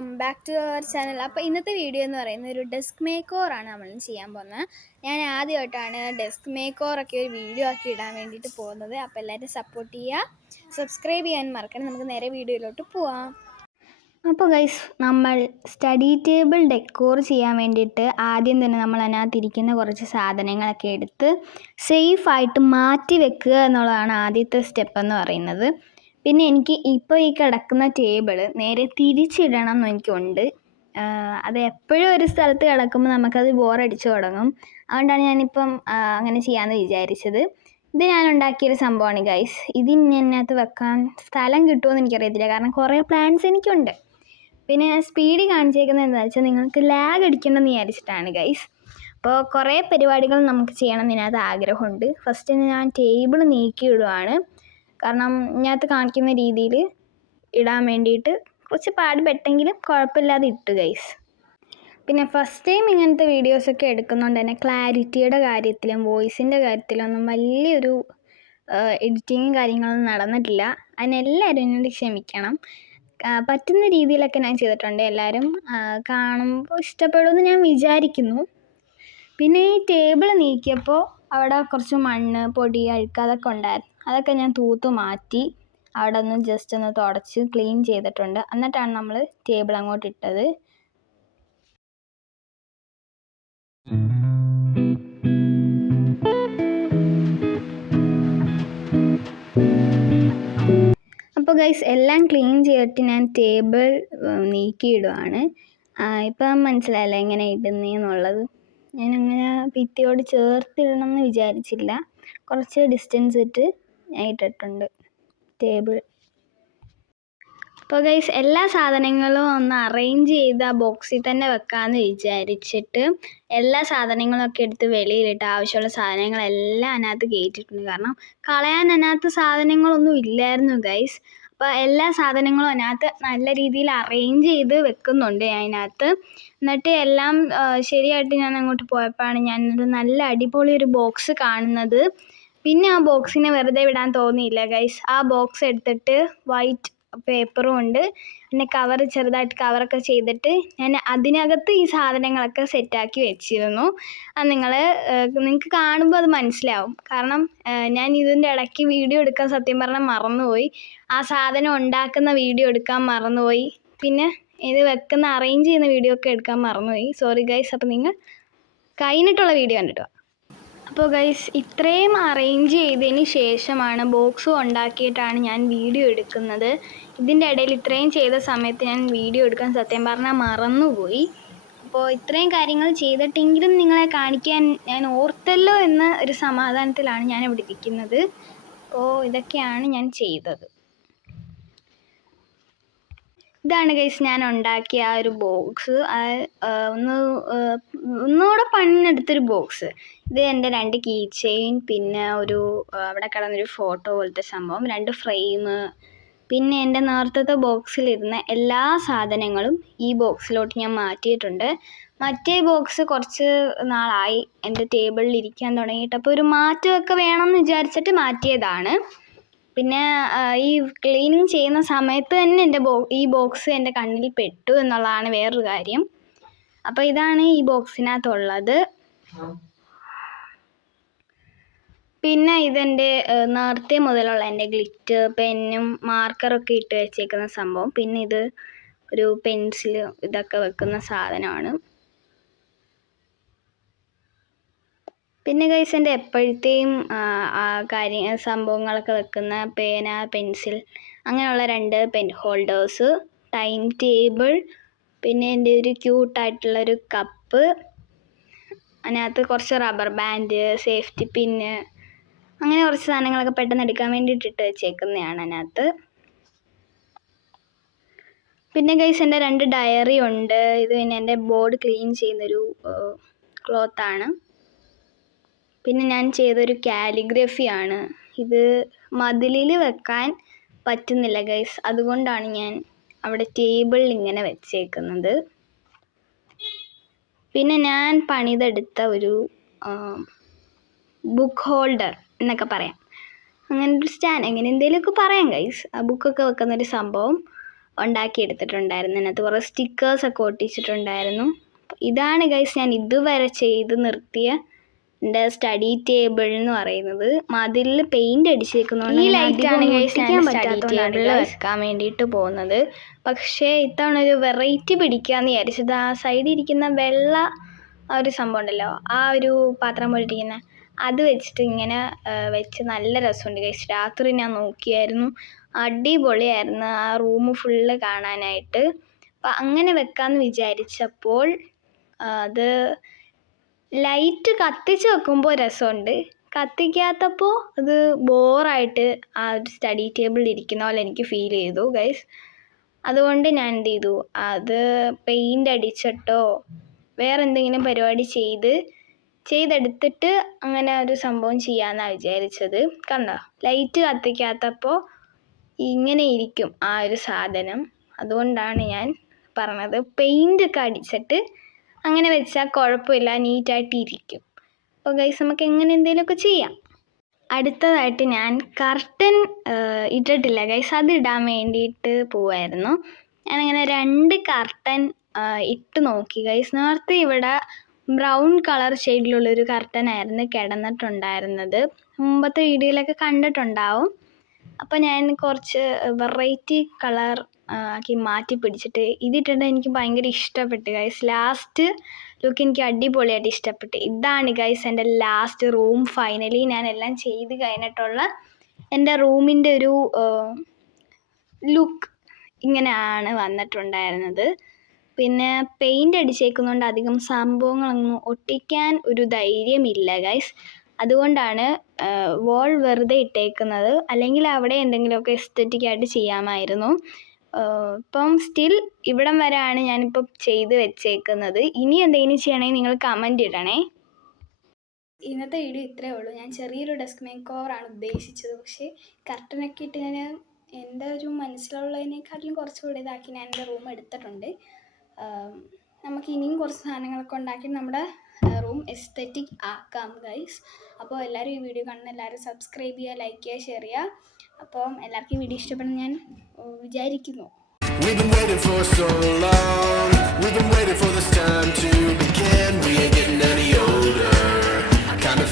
Welcome back to our channel. അപ്പോൾ ഇന്നത്തെ video എന്ന് പറയുന്നത് ഒരു ഡെസ്ക് മേക്ക് ഓവറാണ് നമ്മൾ ചെയ്യാൻ പോകുന്നത്. ഞാൻ ആദ്യമായിട്ടാണ് ഡെസ്ക് മേക്ക് ഓവറൊക്കെ ഒരു വീഡിയോ ആക്കി ഇടാൻ വേണ്ടിയിട്ട് പോകുന്നത്. അപ്പോൾ എല്ലാവരും സപ്പോർട്ട് ചെയ്യുക, സബ്സ്ക്രൈബ് ചെയ്യാൻ മറക്കണം. നമുക്ക് നേരെ വീഡിയോയിലോട്ട് പോവാം. അപ്പോൾ ഗൈസ്, നമ്മൾ സ്റ്റഡി ടേബിൾ ഡെക്കോർ ചെയ്യാൻ വേണ്ടിയിട്ട് ആദ്യം തന്നെ നമ്മൾ അതിനകത്തിരിക്കുന്ന കുറച്ച് സാധനങ്ങളൊക്കെ എടുത്ത് സേഫായിട്ട് മാറ്റി വെക്കുക എന്നുള്ളതാണ് ആദ്യത്തെ സ്റ്റെപ്പ് എന്ന് പറയുന്നത്. പിന്നെ എനിക്ക് ഇപ്പോൾ ഈ കിടക്കുന്ന ടേബിൾ നേരെ തിരിച്ചിടണം എന്ന് എനിക്കുണ്ട്. അത് എപ്പോഴും ഒരു സ്ഥലത്ത് കിടക്കുമ്പോൾ നമുക്കത് ബോറടിച്ച് തുടങ്ങും. അതുകൊണ്ടാണ് ഞാനിപ്പം അങ്ങനെ ചെയ്യാമെന്ന് വിചാരിച്ചത്. ഇത് ഞാൻ ഉണ്ടാക്കിയൊരു സംഭവമാണ് ഗൈസ്. ഇതിന് അതിനകത്ത് വെക്കാൻ സ്ഥലം കിട്ടുമോയെന്ന് എനിക്കറിയത്തില്ല, കാരണം കുറേ പ്ലാൻസ് എനിക്കുണ്ട്. പിന്നെ സ്പീഡിൽ കാണിച്ചേക്കുന്നത് എന്താണെന്ന് വെച്ചാൽ നിങ്ങൾക്ക് ലാഗ് അടിക്കണമെന്ന് വിചാരിച്ചിട്ടാണ് ഗൈസ്. അപ്പോൾ കുറേ പരിപാടികൾ നമുക്ക് ചെയ്യണം എന്നതിനകത്ത് ആഗ്രഹമുണ്ട്. ഫസ്റ്റ് ഞാൻ ടേബിൾ നീക്കി ഇടുവാണ്, കാരണം ഇതിനകത്ത് കാണിക്കുന്ന രീതിയിൽ ഇടാൻ വേണ്ടിയിട്ട് കുറച്ച് പാടുപെട്ടെങ്കിലും കുഴപ്പമില്ലാതെ ഇട്ടു ഗൈസ്. പിന്നെ ഫസ്റ്റ് ടൈം ഇങ്ങനത്തെ വീഡിയോസൊക്കെ എടുക്കുന്നതുകൊണ്ട് തന്നെ ക്ലാരിറ്റിയുടെ കാര്യത്തിലും വോയിസിൻ്റെ കാര്യത്തിലൊന്നും വലിയൊരു എഡിറ്റിങ്ങും കാര്യങ്ങളൊന്നും നടന്നിട്ടില്ല. അതിനെല്ലാവരും എന്നോട് ക്ഷമിക്കണം. പറ്റുന്ന രീതിയിലൊക്കെ ഞാൻ ചെയ്തിട്ടുണ്ട്. എല്ലാവരും കാണുമ്പോൾ ഇഷ്ടപ്പെടുമെന്ന് ഞാൻ വിചാരിക്കുന്നു. പിന്നെ ഈ ടേബിൾ നീക്കിയപ്പോൾ അവിടെ കുറച്ച് മണ്ണ്, പൊടി, അഴുക്ക് അതൊക്കെ ഉണ്ടായിരുന്നു. അതൊക്കെ ഞാൻ തൂത്ത് മാറ്റി അവിടെ ഒന്ന് ജസ്റ്റ് ഒന്ന് തുടച്ച് ക്ലീൻ ചെയ്തിട്ടുണ്ട്. എന്നിട്ടാണ് നമ്മൾ ടേബിൾ അങ്ങോട്ട് ഇട്ടത്. അപ്പോൾ ഗൈസ്, എല്ലാം ക്ലീൻ ചെയ്തിട്ട് ഞാൻ ടേബിൾ നീക്കിയിടുവാണ്. ഇപ്പം മനസ്സിലായല്ലോ എങ്ങനെ ഇടുന്നതെന്നുള്ളത്. ഞാനങ്ങനെ ഭിത്തിയോട് ചേർത്തിടണം എന്ന് വിചാരിച്ചില്ല, കുറച്ച് ഡിസ്റ്റൻസ് ഇട്ട് ഞാൻ ഇട്ടിട്ടുണ്ട് ടേബിൾ. അപ്പോൾ ഗൈസ്, എല്ലാ സാധനങ്ങളും ഒന്ന് അറേഞ്ച് ചെയ്ത് ആ ബോക്സിൽ തന്നെ വെക്കാമെന്ന് വിചാരിച്ചിട്ട് എല്ലാ സാധനങ്ങളും ഒക്കെ എടുത്ത് വെളിയിലിട്ട് ആവശ്യമുള്ള സാധനങ്ങളെല്ലാം അതിനകത്ത് കയറ്റിയിട്ടുണ്ട്. കാരണം കളയാൻ അതിനകത്ത് സാധനങ്ങളൊന്നും ഇല്ലായിരുന്നു ഗൈസ്. അപ്പോൾ എല്ലാ സാധനങ്ങളും അതിനകത്ത് നല്ല രീതിയിൽ അറേഞ്ച് ചെയ്ത് വെക്കുന്നുണ്ട് ഞാൻ അതിനകത്ത്. എന്നിട്ട് എല്ലാം ശരിയായിട്ട് ഞാൻ അങ്ങോട്ട് പോയപ്പോഴാണ് ഞാനൊരു നല്ല അടിപൊളി ഒരു ബോക്സ് കാണുന്നത്. പിന്നെ ആ ബോക്സിനെ വെറുതെ വിടാൻ തോന്നിയില്ല ഗൈസ്. ആ ബോക്സ് എടുത്തിട്ട് വൈറ്റ് പേപ്പറും ഉണ്ട്, പിന്നെ ചെറുതായിട്ട് കവറൊക്കെ ചെയ്തിട്ട് ഞാൻ അതിനകത്ത് ഈ സാധനങ്ങളൊക്കെ സെറ്റാക്കി വെച്ചിരുന്നു. അത് നിങ്ങൾക്ക് കാണുമ്പോൾ അത് മനസ്സിലാവും. കാരണം ഞാൻ ഇതിൻ്റെ ഇടയ്ക്ക് വീഡിയോ എടുക്കാൻ സത്യം പറഞ്ഞാൽ മറന്നുപോയി. ആ സാധനം ഉണ്ടാക്കുന്ന വീഡിയോ എടുക്കാൻ മറന്നുപോയി. പിന്നെ ഇത് വെക്കുന്ന അറേഞ്ച് ചെയ്യുന്ന വീഡിയോ ഒക്കെ എടുക്കാൻ മറന്നുപോയി. Sorry guys. അപ്പോൾ നിങ്ങൾ കഴിഞ്ഞിട്ടുള്ള വീഡിയോ കണ്ടിട്ടോ. അപ്പോൾ ഗൈസ്, ഇത്രയും അറേഞ്ച് ചെയ്തതിന് ശേഷമാണ് ബോക്സും ഉണ്ടാക്കിയിട്ടാണ് ഞാൻ വീഡിയോ എടുക്കുന്നത്. ഇതിൻ്റെ ഇടയിൽ ഇത്രയും ചെയ്ത സമയത്ത് ഞാൻ വീഡിയോ എടുക്കാൻ സത്യം പറഞ്ഞാൽ മറന്നുപോയി. അപ്പോൾ ഇത്രയും കാര്യങ്ങൾ ചെയ്തിട്ടെങ്കിലും നിങ്ങളെ കാണിക്കാൻ ഞാൻ ഓർത്തല്ലോ എന്ന ഒരു സമാധാനത്തിലാണ് ഞാൻ ഇവിടെ ഇരിക്കുന്നത്. അപ്പോൾ ഇതൊക്കെയാണ് ഞാൻ ചെയ്തത്. ഇതാണ് ഗൈസ് ഞാൻ ഉണ്ടാക്കിയ ആ ഒരു ബോക്സ്. ഒന്നുകൂടെ പണിഞ്ഞെടുത്തൊരു ബോക്സ്. ഇത് എൻ്റെ 2 കീ ചെയിൻ, പിന്നെ അവിടെ കിടന്നൊരു ഫോട്ടോ പോലത്തെ സംഭവം, 2 ഫ്രെയിം, പിന്നെ എൻ്റെ നേരത്തെ ബോക്സിലിരുന്ന എല്ലാ സാധനങ്ങളും ഈ ബോക്സിലോട്ട് ഞാൻ മാറ്റിയിട്ടുണ്ട്. മറ്റേ ബോക്സ് കുറച്ച് നാളായി എൻ്റെ ടേബിളിൽ ഇരിക്കാൻ തുടങ്ങിയിട്ട്, അപ്പോൾ ഒരു മാറ്റമൊക്കെ വേണമെന്ന് വിചാരിച്ചിട്ട് മാറ്റിയതാണ്. പിന്നെ ഈ ക്ലീനിങ് ചെയ്യുന്ന സമയത്ത് തന്നെ ഈ ബോക്സ് എൻ്റെ കണ്ണിൽ പെട്ടു എന്നുള്ളതാണ് വേറൊരു കാര്യം. അപ്പോൾ ഇതാണ് ഈ ബോക്സിനകത്തുള്ളത്. പിന്നെ ഇതെൻ്റെ നേരത്തെ മുതലുള്ള എൻ്റെ ഗ്ലിറ്റർ പെന്നും മാർക്കറൊക്കെ ഇട്ട് വെച്ചേക്കുന്ന സംഭവം. പിന്നെ ഇത് ഒരു പെൻസിൽ ഇതൊക്കെ വെക്കുന്ന സാധനമാണ്. പിന്നെ ഗൈസ്, എൻ്റെ എപ്പോഴത്തെയും സംഭവങ്ങളൊക്കെ വെക്കുന്ന പേന, പെൻസിൽ, അങ്ങനെയുള്ള 2 പെൻ ഹോൾഡേഴ്സ്, ടൈം ടേബിൾ, പിന്നെ എൻ്റെ ഒരു ക്യൂട്ടായിട്ടുള്ളൊരു കപ്പ്, അതിനകത്ത് കുറച്ച് റബ്ബർ ബാൻഡ്, സേഫ്റ്റി പിന്ന്, അങ്ങനെ കുറച്ച് സാധനങ്ങളൊക്കെ പെട്ടെന്ന് എടുക്കാൻ വേണ്ടിയിട്ട് ഇട്ട് വെച്ചേക്കുന്നതാണ് അതിനകത്ത്. പിന്നെ ഗൈസ്, എൻ്റെ 2 ഡയറി ഉണ്ട്. ഇത് പിന്നെ എൻ്റെ ബോർഡ് ക്ലീൻ ചെയ്യുന്നൊരു ക്ലോത്താണ്. പിന്നെ ഞാൻ ചെയ്തൊരു കാലിഗ്രഫിയാണ്. ഇത് മതിലിൽ വെക്കാൻ പറ്റുന്നില്ല ഗൈസ്, അതുകൊണ്ടാണ് ഞാൻ അവിടെ ടേബിളിൽ ഇങ്ങനെ വെച്ചേക്കുന്നത്. പിന്നെ ഞാൻ പണിതെടുത്ത ഒരു ബുക്ക് ഹോൾഡർ എന്നൊക്കെ പറയാം, അങ്ങനെ ഒരു സ്റ്റാൻഡ്, അങ്ങനെ എന്തെങ്കിലുമൊക്കെ പറയാം ഗൈസ്. ആ ബുക്കൊക്കെ വെക്കുന്നൊരു സംഭവം. ഉണ്ടാക്കിയെടുത്തിട്ടുണ്ടായിരുന്നു. അതിനകത്ത് കുറേ സ്റ്റിക്കേഴ്സൊക്കെ ഒട്ടിച്ചിട്ടുണ്ടായിരുന്നു. ഇതാണ് ഗൈസ് ഞാൻ ഇതുവരെ ചെയ്ത് നിർത്തിയ എൻ്റെ സ്റ്റഡി ടേബിൾ എന്ന് പറയുന്നത്. മതിലിൽ പെയിന്റ് അടിച്ചേക്കുന്നതുകൊണ്ട് ഈ ലൈറ്റാണ് ഗൈസ് ഞാൻ സ്റ്റഡി ടേബിളിൽ വെക്കാൻ വേണ്ടിയിട്ട് പോകുന്നത്. പക്ഷേ ഇത്തവണ ഒരു വെറൈറ്റി പിടിക്കാമെന്ന് വിചാരിച്ചത് ആ സൈഡിൽ ഇരിക്കുന്ന വെള്ള ആ ഒരു സംഭവം ഉണ്ടല്ലോ, ആ ഒരു പാത്രം പോലെ ഇരിക്കുന്ന അത് വെച്ചിട്ട് ഇങ്ങനെ വെച്ച് നല്ല രസമുണ്ട് ഗൈസ്. രാത്രി ഞാൻ നോക്കിയായിരുന്നു, അടിപൊളിയായിരുന്നു ആ റൂം ഫുള്ള് കാണാനായിട്ട്. അപ്പം അങ്ങനെ വെക്കാമെന്ന് വിചാരിച്ചപ്പോൾ അത് ലൈറ്റ് കത്തിച്ച് വെക്കുമ്പോൾ രസമുണ്ട്, കത്തിക്കാത്തപ്പോൾ അത് ബോറായിട്ട് ആ ഒരു സ്റ്റഡി ടേബിളിൽ ഇരിക്കുന്ന പോലെ എനിക്ക് ഫീൽ ചെയ്തു ഗൈസ്. അതുകൊണ്ട് ഞാൻ എന്ത് ചെയ്തു, അത് പെയിൻ്റ് അടിച്ചിട്ടോ വേറെ എന്തെങ്കിലും പരിപാടി ചെയ്തെടുത്തിട്ട് അങ്ങനെ ഒരു സംഭവം ചെയ്യാമെന്നാണ് വിചാരിച്ചത്. കണ്ടോ, ലൈറ്റ് കത്തിക്കാത്തപ്പോൾ ഇങ്ങനെ ഇരിക്കും ആ ഒരു സാധനം. അതുകൊണ്ടാണ് ഞാൻ പറഞ്ഞത് പെയിൻ്റ് ഒക്കെ അടിച്ചിട്ട് അങ്ങനെ വെച്ചാൽ കുഴപ്പമില്ല, നീറ്റായിട്ട് ഇരിക്കും. അപ്പോൾ ഗൈസ് നമുക്ക് എങ്ങനെ എന്തെങ്കിലുമൊക്കെ ചെയ്യാം. അടുത്തതായിട്ട് ഞാൻ കർട്ടൻ ഇട്ടിട്ടില്ല ഗൈസ്, അത് ഇടാൻ വേണ്ടിയിട്ട് പോവായിരുന്നു. ഞാനങ്ങനെ 2 കർട്ടൻ ഇട്ട് നോക്കി ഗൈസ്. നേരത്തെ ഇവിടെ ബ്രൗൺ കളർ ഷെയ്ഡിലുള്ളൊരു കർട്ടനായിരുന്നു കിടന്നിട്ടുണ്ടായിരുന്നത്. മുമ്പത്തെ വീഡിയോയിലൊക്കെ കണ്ടിട്ടുണ്ടാവും. അപ്പോൾ ഞാൻ കുറച്ച് വെറൈറ്റി കളർ ആക്കി മാറ്റി പിടിച്ചിട്ട് ഇതിട്ടിട്ട് എനിക്ക് ഭയങ്കര ഇഷ്ടപ്പെട്ടു ഗൈസ്. ലാസ്റ്റ് ലുക്ക് എനിക്ക് അടിപൊളിയായിട്ട് ഇഷ്ടപ്പെട്ടു. ഇതാണ് ഗൈസ് എൻ്റെ ലാസ്റ്റ് റൂം. ഫൈനലി ഞാൻ എല്ലാം ചെയ്ത് കഴിഞ്ഞിട്ടുള്ള എൻ്റെ റൂമിൻ്റെ ഒരു ലുക്ക് ഇങ്ങനെയാണ് വന്നിട്ടുണ്ടായിരുന്നത്. പിന്നെ പെയിൻ്റ് അടിച്ചേക്കുന്നതുകൊണ്ട് അധികം സംഭവങ്ങളൊന്നും ഒട്ടിക്കാൻ ഒരു ധൈര്യമില്ല ഗൈസ്. അതുകൊണ്ടാണ് വോൾ വെറുതെ ഇട്ടേക്കുന്നത്. അല്ലെങ്കിൽ അവിടെ എന്തെങ്കിലുമൊക്കെ എസ്തെറ്റിക്കായിട്ട് ചെയ്യാമായിരുന്നു. ഇപ്പം സ്റ്റിൽ ഇവിടം വരെയാണ് ഞാനിപ്പോൾ ചെയ്ത് വെച്ചേക്കുന്നത്. ഇനി എന്തെങ്കിലും ചെയ്യണമെങ്കിൽ നിങ്ങൾ കമൻറ്റ് ഇടണേ. ഇന്നത്തെ വീഡിയോ ഇത്രയേ ഉള്ളൂ. ഞാൻ ചെറിയൊരു ഡെസ്ക് മേക്ക് ഓവറാണ് ഉദ്ദേശിച്ചത്. പക്ഷേ കർട്ടനൊക്കെ ഇട്ട് ഞാൻ എൻ്റെ ഒരു മനസ്സിലുള്ളതിനേക്കാട്ടിലും കുറച്ചുകൂടെ ഇതാക്കി ഞാൻ എൻ്റെ റൂം എടുത്തിട്ടുണ്ട്. നമുക്ക് ഇനിയും കുറച്ച് സാധനങ്ങളൊക്കെ ഉണ്ടാക്കി നമ്മുടെ റൂം എസ്തെറ്റിക് ആക്കാം ഗൈസ്. അപ്പോൾ എല്ലാവരും ഈ വീഡിയോ കാണുന്ന എല്ലാവരും സബ്സ്ക്രൈബ് ചെയ്യുക, ലൈക്ക് ചെയ്യുക, ഷെയർ ചെയ്യുക. അപ്പം എല്ലാവർക്കും ഈ വീഡിയോ ഇഷ്ടപ്പെടുന്ന ഞാൻ വിചാരിക്കുന്നു. We've been waiting for so long. We've been waiting for this time to begin. We ain't getting any older. I kind of feel